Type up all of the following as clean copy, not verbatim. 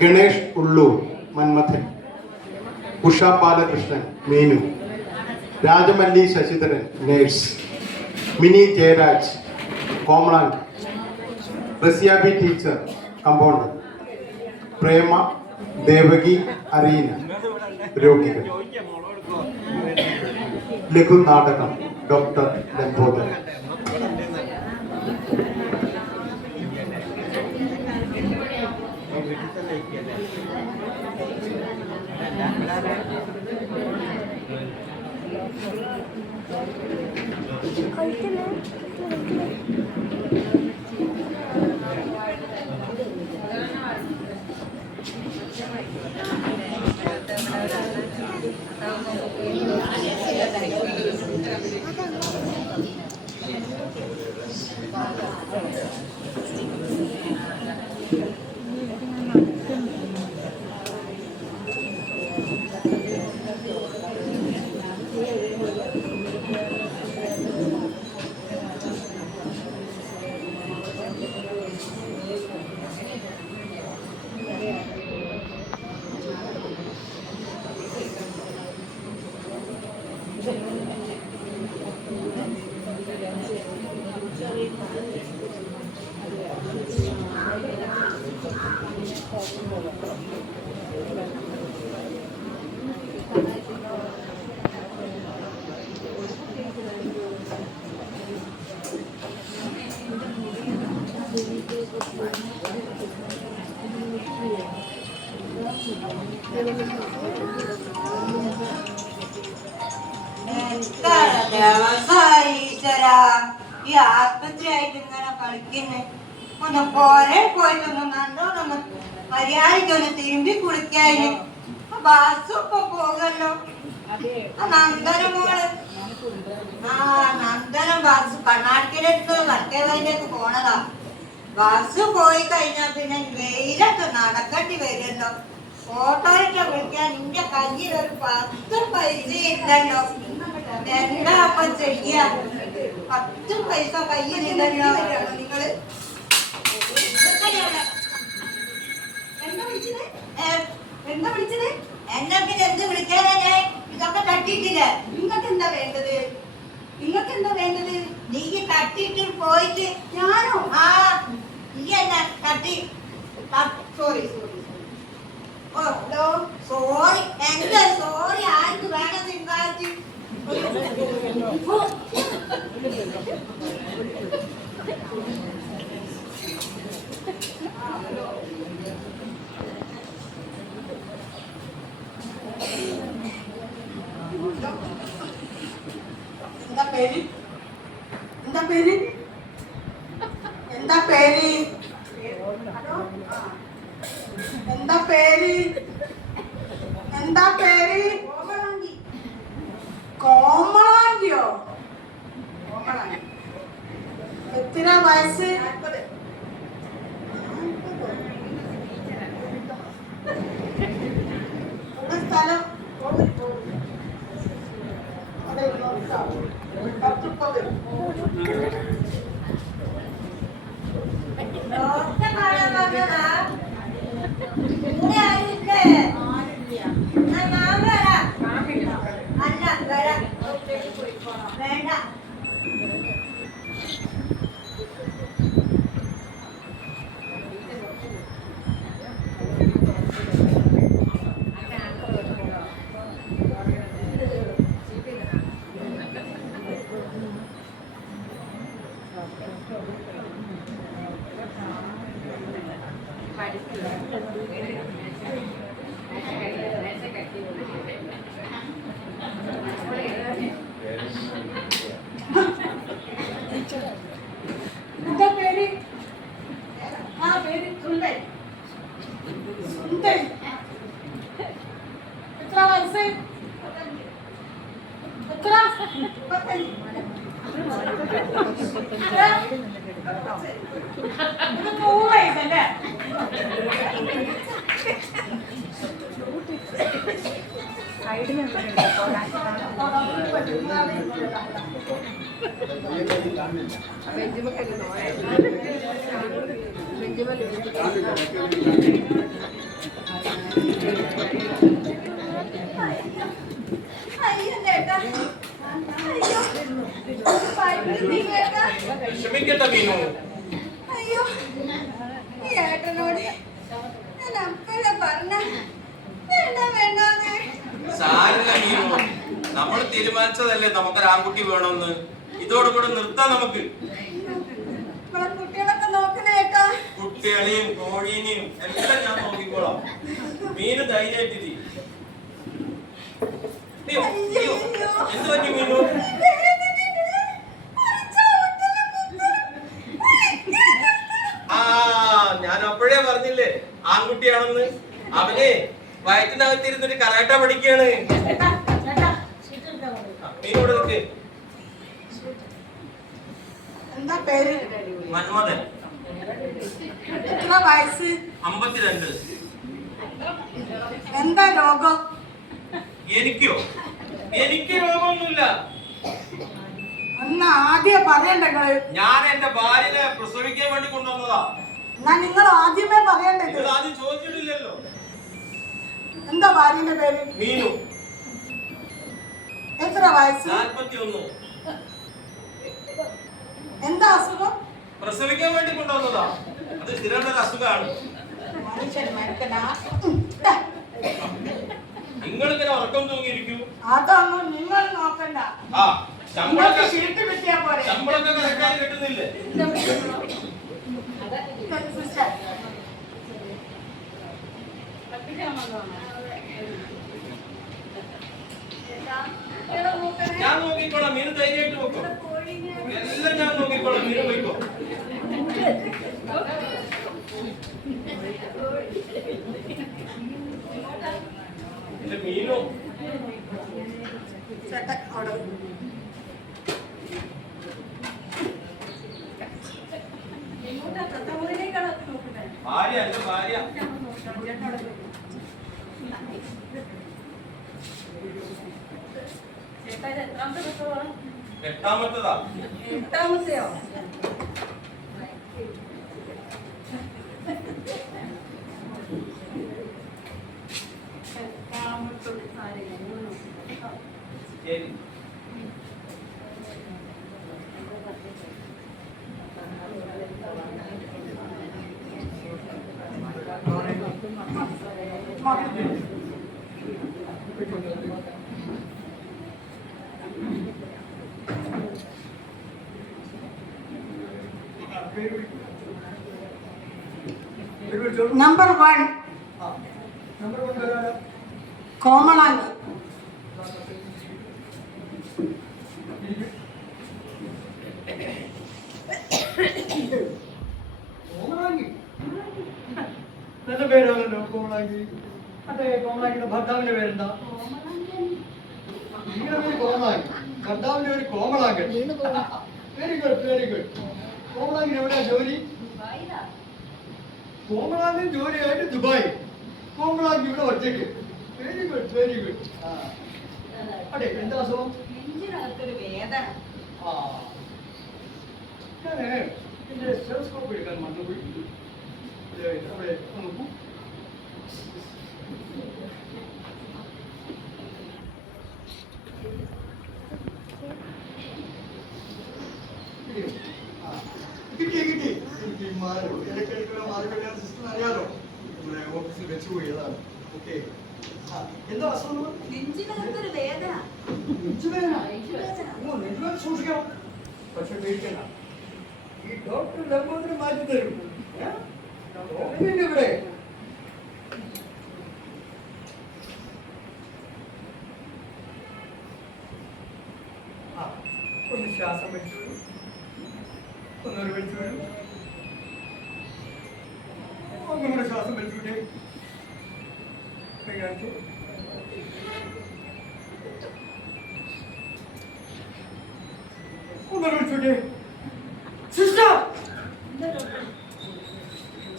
Ganesh Ulloor Manmadhan, Usha Balakrishnan Meenu, Rajamalli Sasidharan nurse, Mini Jayaraj Komalangi, Raziyabi teacher compounder, Prema Devaki Areena രോഗികൾ. ലഘു നാടകം ഡോക്ടർ ലംബോദരൻ. ഈ ആസ്പത്രിയായിട്ട് ഇങ്ങനെ കളിക്കുന്നേ ഒന്ന് പോരെ പോയിട്ടൊന്നും നല്ലോണൊന്ന് മര്യാദയ്ക്കൊന്ന് തിരുമ്പി കുളിക്കാന്. ബസ് ഇപ്പൊ പോകല്ലോ. നന്ദന മോള് നന്ദനം ബസ് കർണാടകയിലേക്ക് കർത്തേവയിലേക്ക് പോണതാ. ബസ് പോയി കഴിഞ്ഞാ പിന്നെ വെയിലൊക്കെ നടക്കട്ടി വരുമല്ലോ. ഓട്ടോറിക്ഷ വിളിക്കാൻ നിന്റെ കയ്യിൽ ഒരു 10 പൈസ ഇല്ലല്ലോ. എന്താ അപ്പൊ ചെയ്യ? 10 പൈസ കയ്യിലില്ലല്ലോ. നിങ്ങള് എന്താ വിളിച്ചത്? എന്നെ പിന്നെ എന്ത് വിളിക്കാനേ? ഇതൊക്കെ തട്ടിയിട്ടില്ല. നിങ്ങൾക്ക് എന്താ വേണ്ടത്? നിങ്ങൾക്ക് എന്താ വേണ്ടത്? നീ തട്ടിയിട്ട് പോയിട്ട് ഞാനോ? ആ നീ എന്നെ തട്ടി. സോറി സോറി ഓ ഹലോ സോറി. എന്താ സോറി? ആർക്ക് വേണം തിങ്കളാഴ്ച? എന്താ പേര്? എന്താ പേര്? എന്താ പേര്? എന്താ പേര്? എന്താ പേര്? കോമളാങ്കിയോ? കോമളാങ്കി. എത്ര വയസ്സ്? 40. സ്ഥലം വേണ്ട. എന്താ പേര്? ആ പേര് സുന്ദൻ. സുന്ദൻ. എത്ര വയസ്സ്? എത്ര? 35. ബെഞ്ചിമൽ ഇരിക്കട്ടെ മീനു. അയ്യോ, ഈ ഏട്ടനോട് ഞാൻ അപ്പഴേ പറഞ്ഞ വേണ്ട വേണ്ടാന്ന്. സാരില്ല മീനു, നമ്മൾ തീരുമാനിച്ചതല്ലേ നമുക്കൊരു ആൺകുട്ടി വേണമെന്ന്. ഇതോടുകൂടെ നിർത്താം നമുക്ക്. നമ്മളെ കുട്ടികളൊക്കെ നോക്കണേ ഏട്ടാ. കുട്ടികളെയും കോഴീനെയും എല്ലാം ഞാൻ നോക്കിക്കോളാം. മീന് ധൈര്യമായിട്ടിരി. എന്ത് പറ്റി മീനു? ആ, ഞാൻ അപ്പോഴേ പറഞ്ഞില്ലേ ആൺകുട്ടിയാണെന്ന്. അവനെ വയറ്റിനകത്തിരുന്നിട്ട് കരാട്ട പഠിക്കാണ്. മീനോട് നിൽക്ക്. എന്താ പേര്? മന്മഥൻ. എത്ര വയസ്സ്? 52. എന്താ രോഗം? എനിക്കോ? എനിക്ക് രോഗമൊന്നുമില്ല. ഒന്ന് ആദ്യം പറയണ്ട നിങ്ങള്. ഞാൻ എന്റെ ഭാര്യനെ പ്രസവിക്കാൻ വേണ്ടി കൊണ്ടുവന്നതാ. എന്നാ നിങ്ങൾ ആദ്യമേ പറയണ്ടേ? നിങ്ങൾ ആദ്യം ചോദിച്ചിട്ടില്ലല്ലോ. എന്താ ഭാര്യന്റെ പേര്? മീനു. എത്ര വയസ്സ്? 41. എന്താ അസുഖം? പ്രസവിക്കാൻ വേണ്ടി കൊണ്ടുവന്നതാ. അത് സ്ഥിരമുള്ള അസുഖമാണ്. നിങ്ങളിങ്ങനെ ഉറക്കം തൂങ്ങിയിരിക്കൂ. അതൊന്നും നിങ്ങൾ നോക്കണ്ട. ആ, ശമ്പളമൊക്കെ ഷീട്ട് കിട്ടിയാ പോരെ. ശമ്പളമൊക്കെ കറക്റ്റായി കിട്ടുന്നില്ലേ? സിസ്റ്റർ, ഞാൻ നോക്കിക്കോളാം. മീന് ധൈര്യമായിട്ട് നോക്കോ. എല്ലാം ഞാൻ നോക്കിക്കോളാം. മീന് പോയിക്കോ. മീനോ ചേട്ടൻ അവിടെ ഭാര്യ അല്ല ഭാര്യ. എട്ടാമത്തതാ. എട്ടാമത്തെയോ? ശരി. നമ്പർ 1 കോമളാങ്കി. നല്ല പേരാണല്ലോ കോമളാങ്കി. അതെ, കോമളാങ്കിയുടെ ഭർത്താവിന്റെ പേരെന്താ? നിങ്ങളുടെ പേര് കോമളാങ്കി, ഭർത്താവിന്റെ പേര് Komalangan. Very good, very good. കോമളാങ്കിന് എവിടെയാ ജോലി? കോമളാങ്കൻ ജോലിയായിട്ട് ദുബായ്, കോമളാങ്കി ഇവിടെ ഒറ്റയ്ക്ക്. Very good, very good. അതെ, എന്താ അസുഖം? നെഞ്ചിനകത്തൊരു വേദന. ഞാന് എന്റെ സ്റ്റെതസ്കോപ്പ് എടുക്കാൻ മറന്നുപോയി. അവിടെ നോക്കൂ. കിട്ടി കിട്ടി. എനിക്ക് മാറും ഇടയ്ക്കിടയ്ക്കുള്ള മാറുകയാണ് സിസ്റ്റർ അറിയാലോ. നമ്മുടെ ഓഫീസിൽ വെച്ചുപോയി. അതാണ്. ഓക്കെ. എന്താ അസുഖം? നെഞ്ചിനകത്തൊരു വേദന. നെഞ്ചുവേദന. ഓ, നെഞ്ചുവേദന സൂക്ഷിക്കണം. പക്ഷെ പേടിക്കണ്ട, ഈ ഡോക്ടർ ലംബോദരം മാറ്റി തരും. ഡോക്ടറിന്റെ ഇവിടെ ഒന്ന് ശ്വാസം വലിച്ചു വരും, ഒന്നൊരു വലിച്ചു വരും, ഒന്നുകൂടെ ശ്വാസം വലിച്ചു വിട്ടേ. കാണിച്ചു. ഒന്നൊരു വലിച്ചു വിട്ടേ. സിസ്റ്റർ,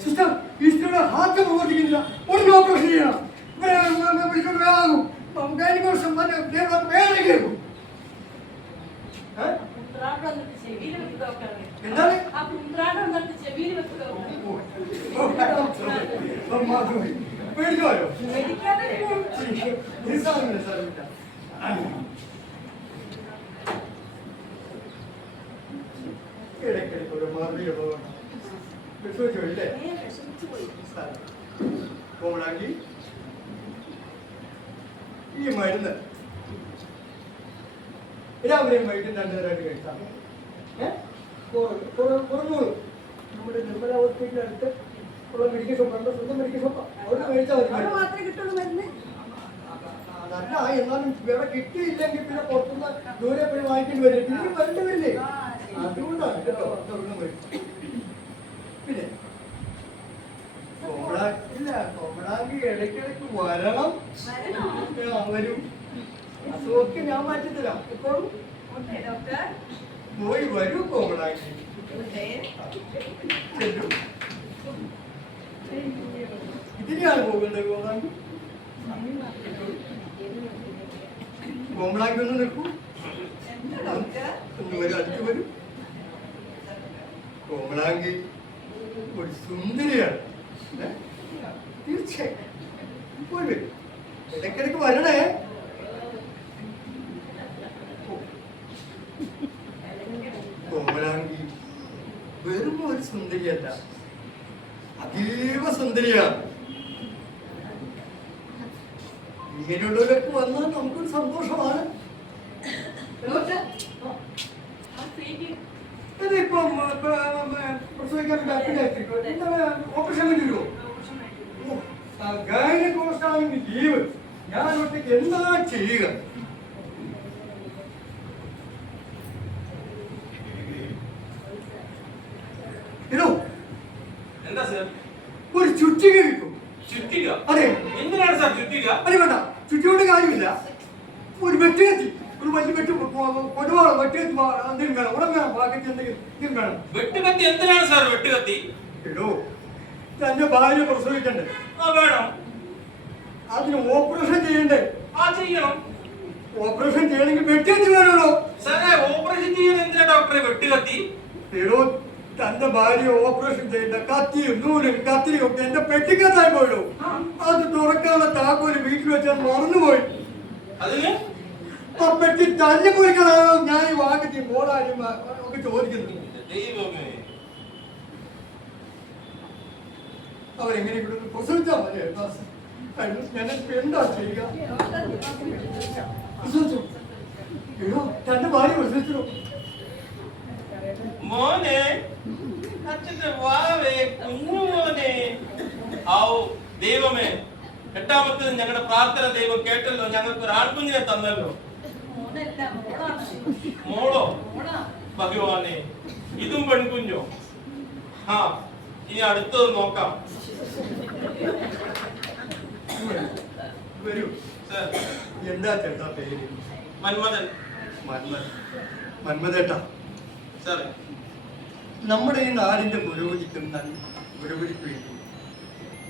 സിസ്റ്റർ, ഈ സ്ത്രീയുടെ ഹാർട്ട് പ്രവർത്തിക്കുന്നില്ല. ഒരു ഓപ്പറേഷൻ ചെയ്യണം. വേഗം ഗൈനക്കോളജിസ്റ്റ് വേറെ കേൾക്കും. എന്താണ്? പേടിച്ചോയോ? സാറില്ല സാറില്ല. ഇടയ്ക്കിടയ്ക്ക് ഒരു വിഷമിച്ചോല്ലേ കോമളാക്കി ഈ മരുന്ന് രാവിലെയും വൈകിട്ടും 2 നേരമായിട്ട് കഴിച്ചാൽ കുറഞ്ഞോളൂ. നമ്മുടെ നിർമ്മല ഹോസ്പിറ്റലിൽ അടുത്ത് ഉള്ള മെഡിക്കൽ ഷോപ്പ് സ്വന്തം മെഡിക്കൽ ഷോപ്പ് അവിടെ കഴിച്ചാൽ മതി. മാത്രമേ കിട്ടുള്ളൂ മരുന്ന്. അതല്ല, എന്നാലും വേറെ കിട്ടിയില്ലെങ്കിൽ പിന്നെ പുറത്തുനിന്ന് ദൂരെ പോയി വാങ്ങിക്കേണ്ടി വരും. പിന്നെ വരേണ്ടി വരില്ലേ? അതുകൊണ്ടാണ് കേട്ടോ തുറന്നു വരും. പിന്നെ കോമളാങ്കി ഇടയ്ക്കിടയ്ക്ക് വരണം. വരും. അസുഖമൊക്കെ ഞാൻ മാറ്റിത്തരാം. ഇപ്പോഴും പോയി വരൂ കോമളാങ്കി. ഇതിനെയാണ് പോകേണ്ടത് കോമളാങ്കി. കോമളാങ്കി ഒന്ന് നിൽക്കൂ. ഒന്ന് വരും, അടുത്ത് വരും. കോമളാങ്കി ഒരു സുന്ദരിയാണ്. തീർച്ചയായും പോയി വരും. ഇടയ്ക്കിടയ്ക്ക് വരണേ. കോമളാങ്കി വെറും ഒരു സുന്ദരിയല്ല, അതീവ സുന്ദരിയാണ്. ഇങ്ങനെയുള്ളവരൊക്കെ വന്നാൽ നമുക്കൊരു സന്തോഷമാണ്. ഇതിപ്പം പ്രസവിക്കാൻ ഓപ്പറേഷൻ വേണ്ടി വരുമോ? ഗൈനക്കോളജിസ്റ്റാണെങ്കിൽ ലീവ്. ഞാൻ ഒറ്റയ്ക്ക് എന്താ ചെയ്യുക? ഇതോ എന്താ സാർ? ഒരു ചുറ്റിക കിട്ടും. ചുറ്റിക? അതെ. എന്തിനാണ് സാർ ചുറ്റിക? അത് വേണ്ട, ചുറ്റിയോണ്ട് കാര്യമില്ല. ഒരു വെട്ടുകത്തി, ഒരു വലിയ വെട്ട് കൊടുവാളോ വെട്ടുകത്തി എന്തെങ്കിലും വേണം. ഉടൻ വേണം, പാക്കറ്റ് എന്തെങ്കിലും വേണം. വെട്ടുകത്തി എന്തിനാണ് സാർ വെട്ടുകത്തി? എടോ, തന്റെ ഭാര്യ പ്രസവിക്കണ്ടേ? വേണം. അതിന് ഓപ്പറേഷൻ ചെയ്യണ്ടേ? ചെയ്യണം. ഓപ്പറേഷൻ ചെയ്യണമെങ്കിൽ വെട്ടുകത്തി വേണമല്ലോ. സാറേ, ഓപ്പറേഷൻ ചെയ്യാൻ എന്തിനാ ഡോക്ടറെ വെട്ടുകത്തി? എടോ, തന്റെ ഭാര്യ ഓപ്പറേഷൻ ചെയ്യേണ്ട കത്തിയും നൂലും കത്തിയും ഒക്കെ എന്റെ പെട്ടിക്കത്തായി പോയിടോ. അത് തുറക്കാനുള്ള താക്കോല് വീട്ടിൽ വെച്ചാൽ മറന്നുപോയി. അതിന് ആ പെട്ടി തന്നെ പോയിക്കണോ? ഞാൻ ഈ വാക്കത്തി മോളാരും ഒക്കെ ചോദിക്കുന്നു. ദൈവമേ, അവരെങ്ങനെ ഇവിടെ പ്രസവിച്ചാൽ മതി. ഞാൻ എന്താ ചെയ്യുക? എടോ, തന്റെ ഭാര്യ പ്രസവിച്ചോ? മോനെ, അച്ഛന്റെ വാവേ, കുഞ്ഞു മോനെ. ദൈവമേ, 8ാമത്തേത് ഞങ്ങളുടെ പ്രാർത്ഥന ദൈവം കേട്ടല്ലോ. ഞങ്ങൾക്ക് ഒരു ആൺകുഞ്ഞിനെ തന്നല്ലോ. മോളോ? ഭഗവാനെ, ഇതും പെൺകുഞ്ഞോ? ഇനി അടുത്തത് നോക്കാം. വരൂ. എന്താ ചേട്ടാ പേര്? മന്മഥൻ. മന്മഥേട്ടാ, സാറേ, നമ്മുടെ ഈ നാടിന്റെ പുരോഗതിക്ക്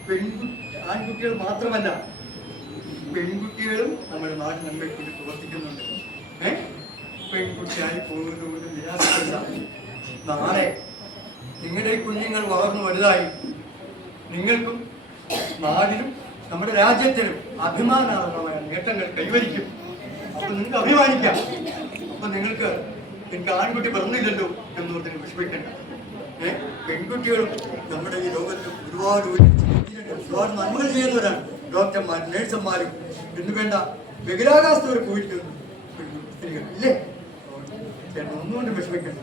വേണ്ടി ആൺകുട്ടികൾ മാത്രമല്ല പെൺകുട്ടികളും നമ്മുടെ നാടിന് നമ്മെ കൊണ്ട് പ്രവർത്തിക്കുന്നുണ്ട്. പെൺകുട്ടിയായി പോകുന്നത് നിരാശപ്പെട. നാളെ നിങ്ങളുടെ കുഞ്ഞുങ്ങൾ വളർന്നു വലുതായി നിങ്ങൾക്കും നാടിനും നമ്മുടെ രാജ്യത്തിനും അഭിമാനാർഹമായ നേട്ടങ്ങൾ കൈവരിക്കും. അപ്പൊ നിങ്ങൾക്ക് അഭിമാനിക്കാം. അപ്പൊ നിങ്ങൾക്ക് എനിക്ക് ആൺകുട്ടി പറഞ്ഞില്ലല്ലോ എന്നോർത്തിന് വിഷമിക്കണ്ട. പെൺകുട്ടികളും നമ്മുടെ ഈ ലോകത്ത് ഒരുപാട് നന്മകൾ ചെയ്യുന്നവരാണ്. ഡോക്ടർമാരും നേഴ്സുമാരും എന്ന് വേണ്ട ബഹിരാകാശത്ത് വരെ പോയിരിക്കുന്നു സ്ത്രീകൾ ഇല്ലേ? ചേട്ടൻ ഒന്നുകൊണ്ട് വിഷമിക്കണ്ട.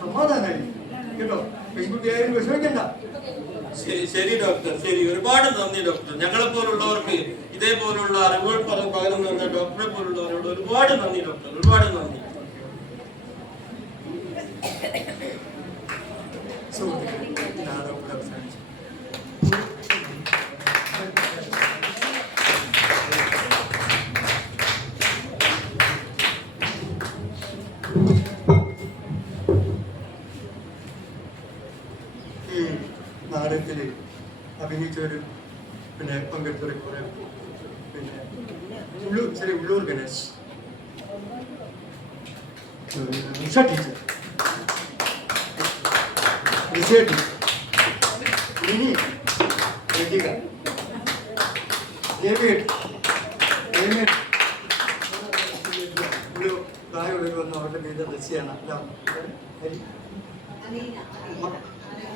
സമാധാനമായി കേട്ടോ. പെൺകുട്ടിയായാലും വിഷമിക്കണ്ട. ശരി ഡോക്ടർ, ശരി. ഒരുപാട് നന്ദി ഡോക്ടർ. ഞങ്ങളെ പോലുള്ളവർക്ക് ഇതേപോലുള്ള അറിവുകൾ പകർന്നു ഡോക്ടറെ പോലുള്ളവരോട് ഒരുപാട് നന്ദി ഡോക്ടർ, ഒരുപാട് നന്ദി. ഈ നാടകത്തിൽ അഭിനയിച്ചവര് പിന്നെ പങ്കെടുത്തവരെ കുറെ പിന്നെ ഉള്ളൂർ ഗണേശ്, ഉഷ ടീച്ചർ, വിജയ ടീച്ചർ, മിനി, ലതിക, പ്രായമുള്ളവർ വന്ന് അവരുടെ പേര് റസിയാണ്.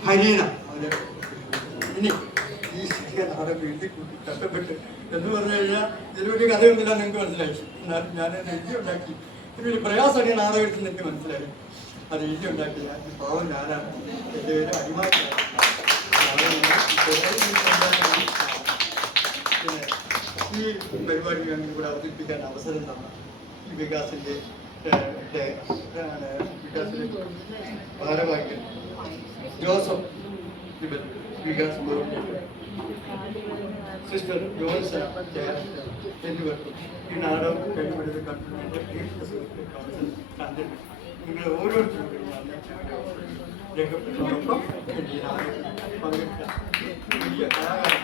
ഹരീന. അതെ. ഇനി ഈ ചെറിയ നാടകം എഴുതി കൂട്ടി കഷ്ടപ്പെട്ട് എന്ന് പറഞ്ഞു കഴിഞ്ഞാൽ ഇതിലൊരു കഥയൊന്നുമില്ല നിങ്ങൾക്ക് മനസ്സിലായി. എന്നാലും ഞാൻ എഴുതി ഉണ്ടാക്കി ഇതിനൊരു പ്രയാസമാണ് ഈ നാടകത്തിൽ നിന്ന് എനിക്ക് മനസ്സിലായി. അത് എഴുതി ഉണ്ടാക്കി ഞാൻ പാവം ഞാനാണ്. എൻ്റെ പേര് അടിമാറ്റാണ്. പിന്നെ ഈ പരിപാടി ഞങ്ങൾ ഇവിടെ അവതരിപ്പിക്കാൻ അവസരം തന്ന ഈ വികാസിൻ്റെ വികാസിൻ്റെ ഭാരവാഹികൾ ജോസഫ് വികാസ് സിസ്റ്റർ ജോൺസൺ എന്നിവർക്കും ഈ നാടകം കഴിവെടുത്ത് കണ്ടിട്ടുണ്ട്. നിങ്ങൾ ഓരോരുത്തരും രംഗപ്പെട്ടോടൊപ്പം ഈ നാടകം പങ്കെടുത്ത വലിയ കലാകാരൻ